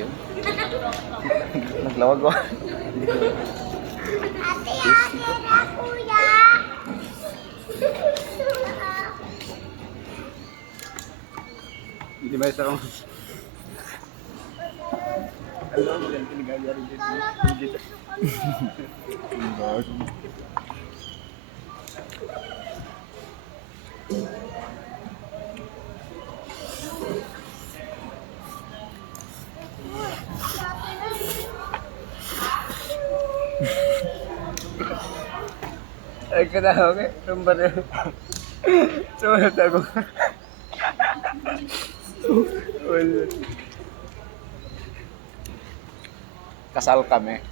yun. Naglawag ko. Ate, na, kuya. Hindi ba isang... Alam mo, ganito nagagari dito. Ay, kena okay. Rumbar yun. Sumunod ako. Wala. Kasal kami.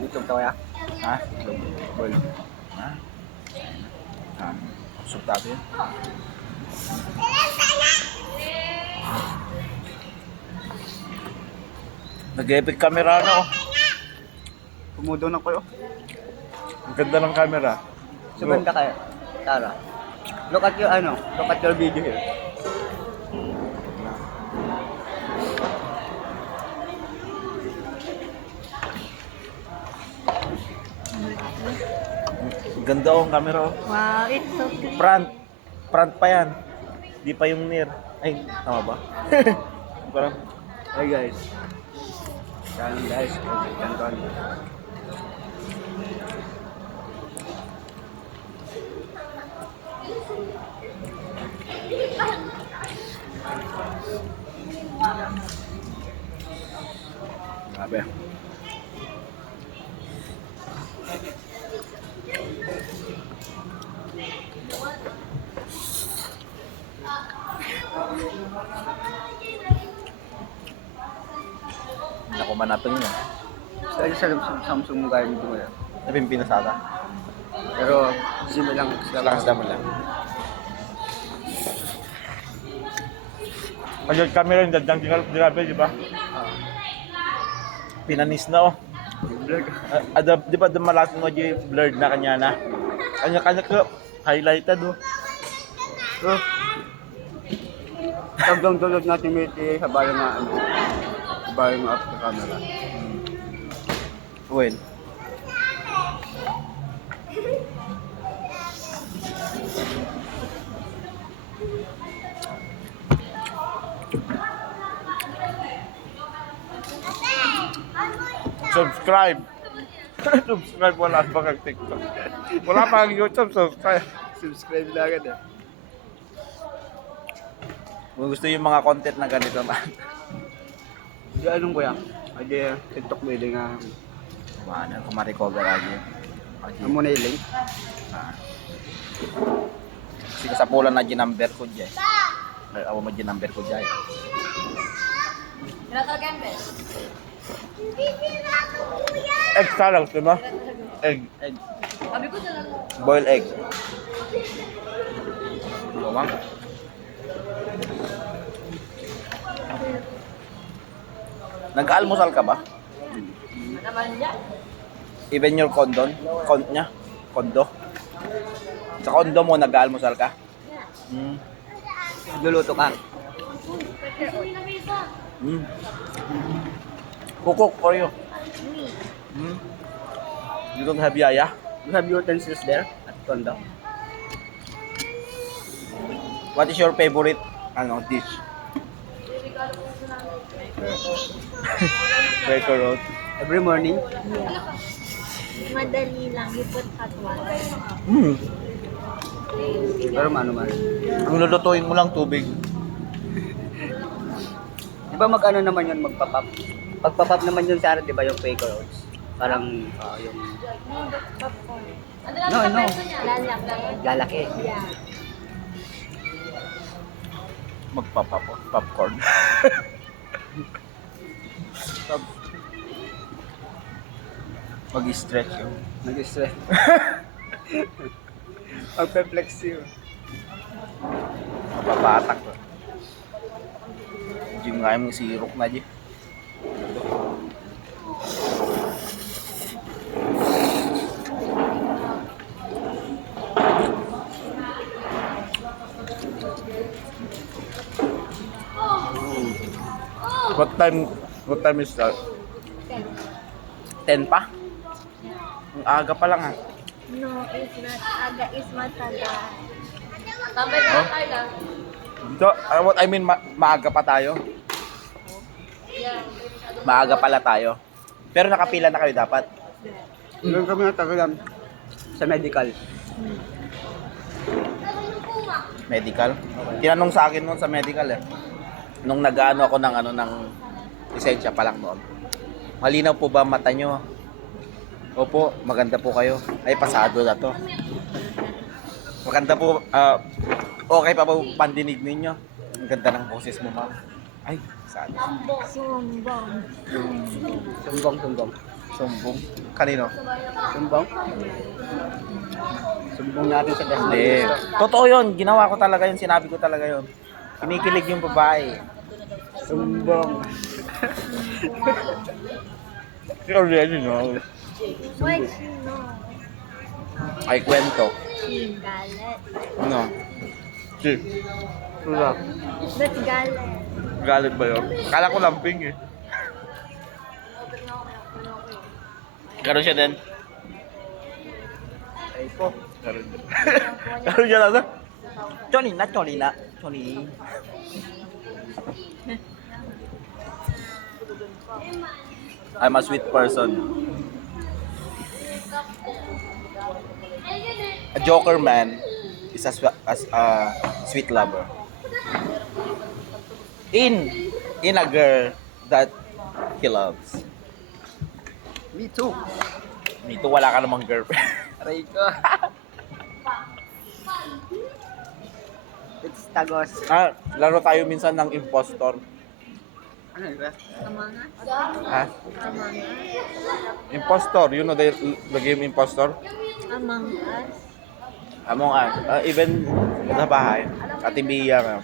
Dito ka kaya? Ha? Bol. Ha? Usap natin. Nag-epic camera na oh. Pumudo na kayo. Ang ganda ng camera. Sa banda kayo. Tara. Look at your video here. Ang ganda oh ang camera oh. Wow, it's so cute. Front pa yan. Di pa yung near. Ay, tama ba? Parang, Hi guys. Yan guys. Kanton. grabe. Hindi ako manatong yun. Sa Samsung mo kaya dito ngayon. Napimpinas Pero sino lang Lakas naman lang. Ayun, camera yung dadang grabe, di ba? Pinanis na oh. vlog. Di ba dumalas mo yung blurred na kanya na? Kanya-kanya ko, highlighted oh. So, hanggang dulog natin may habayan na habayan na after camera. Well. Subscribe. Subscribe wala pa kang TikTok. Wala pa kang YouTube, subscribe. Subscribe na agad eh. Kung gusto yung mga content na ganito man. Di anong kuya? Adi TikTok mo nga. Ano, kung ma-recover lagi. Amo na iling. Sige sa pula na ginamber ko dyan. Ay, ako mo ginamber ko dyan. Egg salad, di ba? Egg. Boiled egg. Gawang. Nag-almusal ka ba? Even your kondo sa kondo mo nag-almusal ka? Luluto ka. Who cook for you? You don't have yaya? You have utensils there at condo. What is your favorite dish? Quaker oat. Every morning. Madali lang, you put hot water. Pero ano man. Ang lulutuin mo lang tubig. Di ba mag-ano naman yun, magpapap? Pagpapap naman yun sa atin, di ba yung Quaker Oats? Parang yung... Popcorn. No. Lalaki. Lalaki. Yeah. Popcorn. Mag-stretch yun. Nag-stress. Magpe-flex yun. Mapapatak ko. Itim nga yung sirok na di. What time is that? 10 pa? Ang aga pa lang ha. No, it's not. Aga is mataga. Oh? Dito, what I mean, maaga pa tayo. Maaga pala tayo. Pero nakapila na kayo dapat. Doon kami natagalan sa medical. Medical? Tinanong sa akin noon sa medical eh. Nung nag-ano ako ng lisensya pa lang noon. Malinaw po ba ang mata nyo? Opo, maganda po kayo. Ay, pasado na to. Maganda po, okay pa po pandinig ninyo. Ang ganda ng boses mo, ma'am. Ay, pasado. Sumbong. Sumbong. Sumbong. Kanino? Sumbong? Sumbong natin sa gas. Hindi. Totoo yun. Ginawa ko talaga yun. Sinabi ko talaga yun. Kinikilig yung babae. Sumbong. Ikaw rin, no? Why she know? Ay, kwento. She galit. Ano? Si. Wala. Ba't galit? Galit ba yun? Kala ko lamping eh. Karoon siya din. Ay po. Karoon siya. Karoon siya lang. Choli na. I'm a sweet person. A joker man is a sweet lover. In a girl that he loves. Me too. Dito wala ka namang girlfriend. Aray ko. It's tagos. Laro tayo minsan ng impostor. Ano yun ba? Among Us? Ha? Among Us? Impostor, you know the game impostor? Among Us? Among Us. Even sa bahay. Ate Mia nga.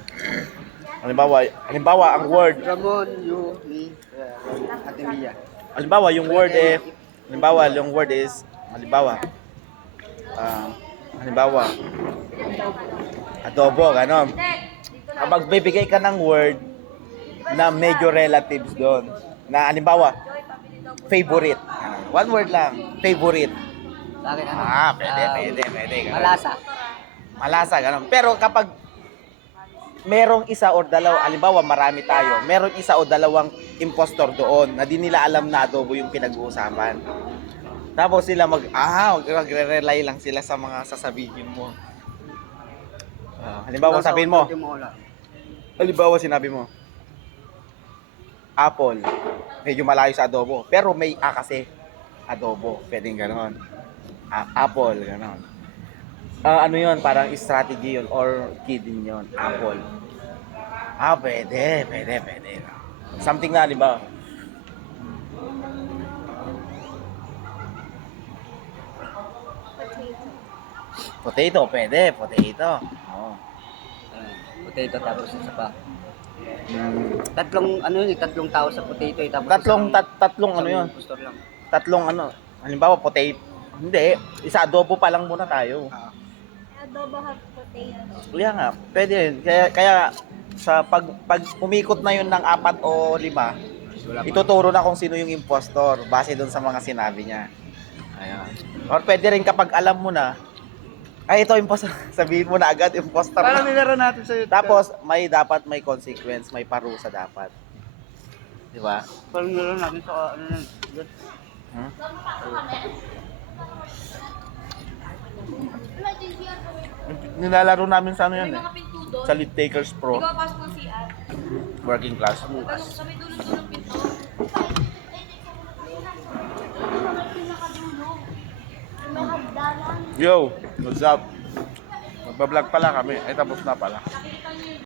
Halimbawa, ang word. Ramon, you, me, Ate Mia. Halimbawa, yung word is, halimbawa, adobo, gano'n. Kapag bibigay ka ng word na medyo relatives doon, na halimbawa, favorite. One word lang, favorite. Sa akin ano? Pwede. Ganun. Malasa. Gano'n. Pero kapag merong isa o dalawa, halimbawa marami tayo, merong isa o dalawang impostor doon na di nila alam na adobo yung pinag-uusapan. Tapos sila magre-rely lang sila sa mga sasabihin mo. Halimbawa sabihin mo, halimbawa sinabi mo, apple, medyo malayo sa adobo, pero may A kasi, adobo, pwedeng gano'n. Apple, gano'n. Ano yun, parang strategy yun or kidding yun, apple. Pwede. Something na, di ba? Potato, pwede, potato. Oo. Potato tapos isa pa. Tatlong tao sa potato eh. Tapos Tatlong ano yun? Impostor lang. Tatlong ano, halimbawa potato. Hindi, isa adobo pa lang muna tayo. Adobo hot potato. Kaya nga, pwede yun. Kaya sa pag umikot na yun ng 4 o 5, ituturo na kung sino yung impostor base doon sa mga sinabi niya. Ayan. Or pwede rin kapag alam mo na, ay ito impostor, sabihin mo na agad impostor. Parang nilaro natin sa'yo. Tapos dapat may consequence, may parusa dapat. Di ba? Parang nilaro natin sa ano na. Hmm? Nilalaro namin sa ano yan eh. Sa Lead Takers Pro. Ikaw pasok ng CR. Working class. Kami dulong-dulong pinto. Yo, what's up? Magbablog pala kami. Ay tapos na pala.